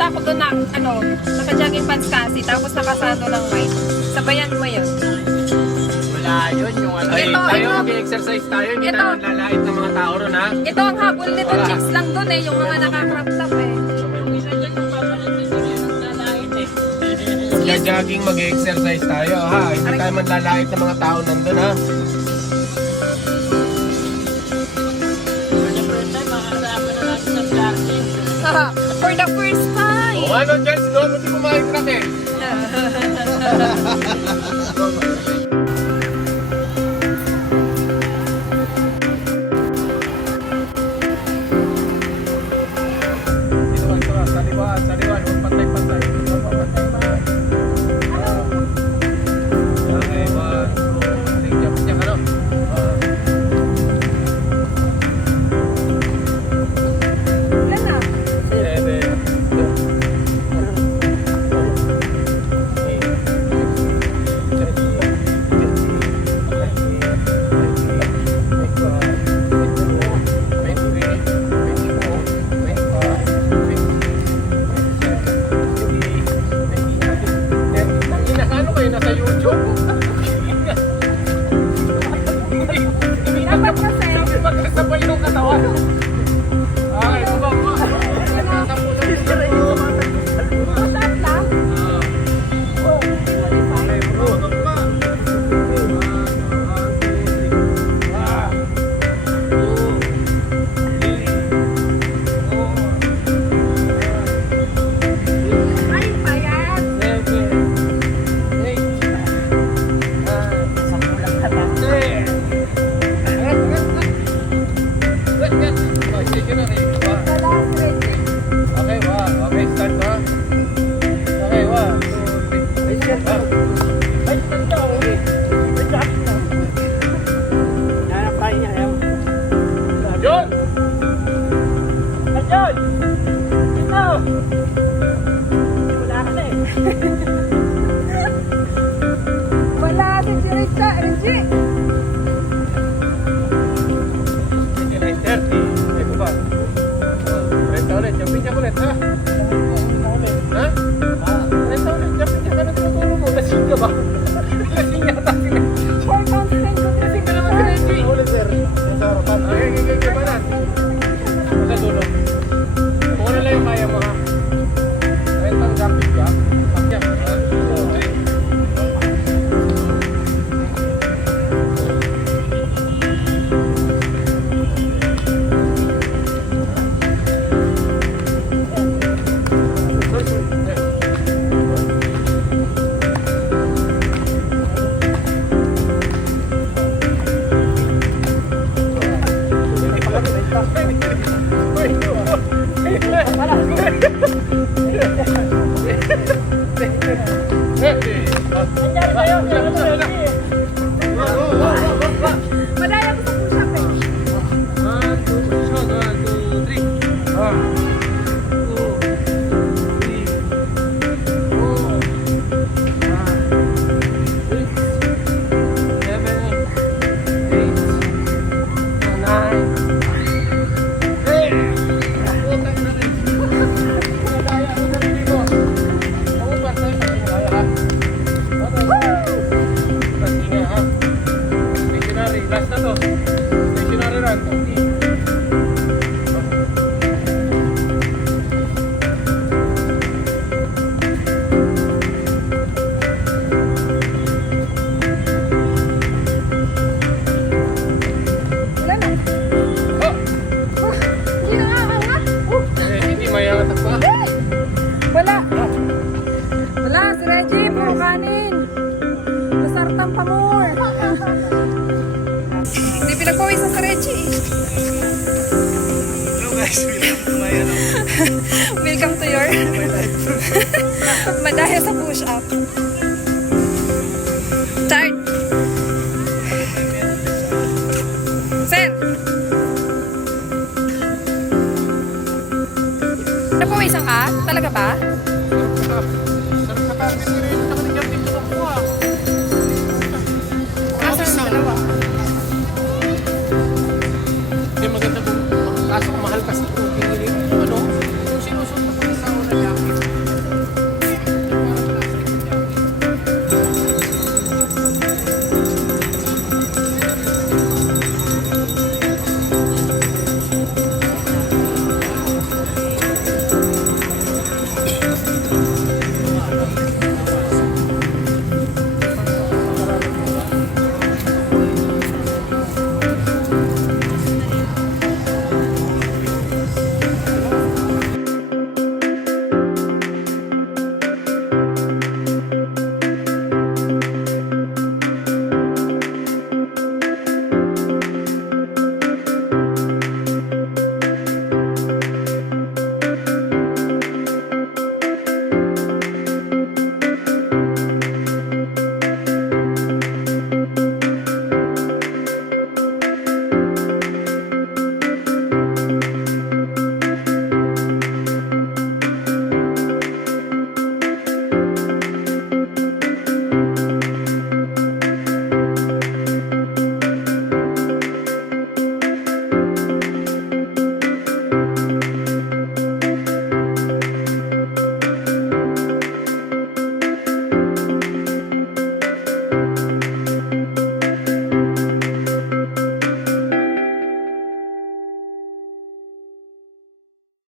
pumunta ako doon na, naka-jogging pants kasi, tapos nakasando ng white. Sabayan mo yun. Wala yun, yung ano. Ay, Tayo ito. mag-exercise tayo, hindi Ito. tayo lalait ng mga tao ron, ha? Ito ang habol nito, chicks lang doon eh, yung mga naka-crop top eh. Mag-jogging, mag-exercise tayo, ha? Hindi tayo manlalait ng mga tao nandun, ha? For the first time! O ano, Jens, no? Hindi mo makikrak eh. Ito, sa liwan, huwag patay-patay. Patay-patay. Okay, Diyan ka, no? Yan na. Ano kayo nasa YouTube? Dapat kasi. Magkasabay yung katawan. Okay, baba. Masarap lang. Ay, payat. Wala, ready. Okay, wow. Okay, start na. Okay, 1, 2, 3. Ay, start na. Okay. John! John! Ito! Wala ka na eh. Wala si Chiricha, Reggie. Sige, 9:30. Ito ba? Renta ulit. Jumping jack ulit, ha? Ha? Renta ulit. Jumping jack. Ano tinuturo mo? Lasing ka ba? Lasing yata sila. For constant Lasing ka naman si Reggie. Ulit sir. Sa harapan. Okay, ba na? Sa dulo. Kung ano lang yung kaya mo, ha? Rentang jumping jack. Pakyak. Madaya ko sa push-up eh. Last na to. Stationary run. Wala na. Oh! Hindi na aangat. Hindi mayangat pa. Wala. Wala, si Reggie, puro kanin. Masartang pamor. Hindi pinagpawis na si Reggie. Hello guys, welcome to my Welcome to your madaya sa push-up. Start. Sir. Napawisan ka? Talaga ba? Sarap ka pa. Sa kanila dito ko po, ah. Asa ang dalawa? Hindi maganda kung kaso mahal kasi.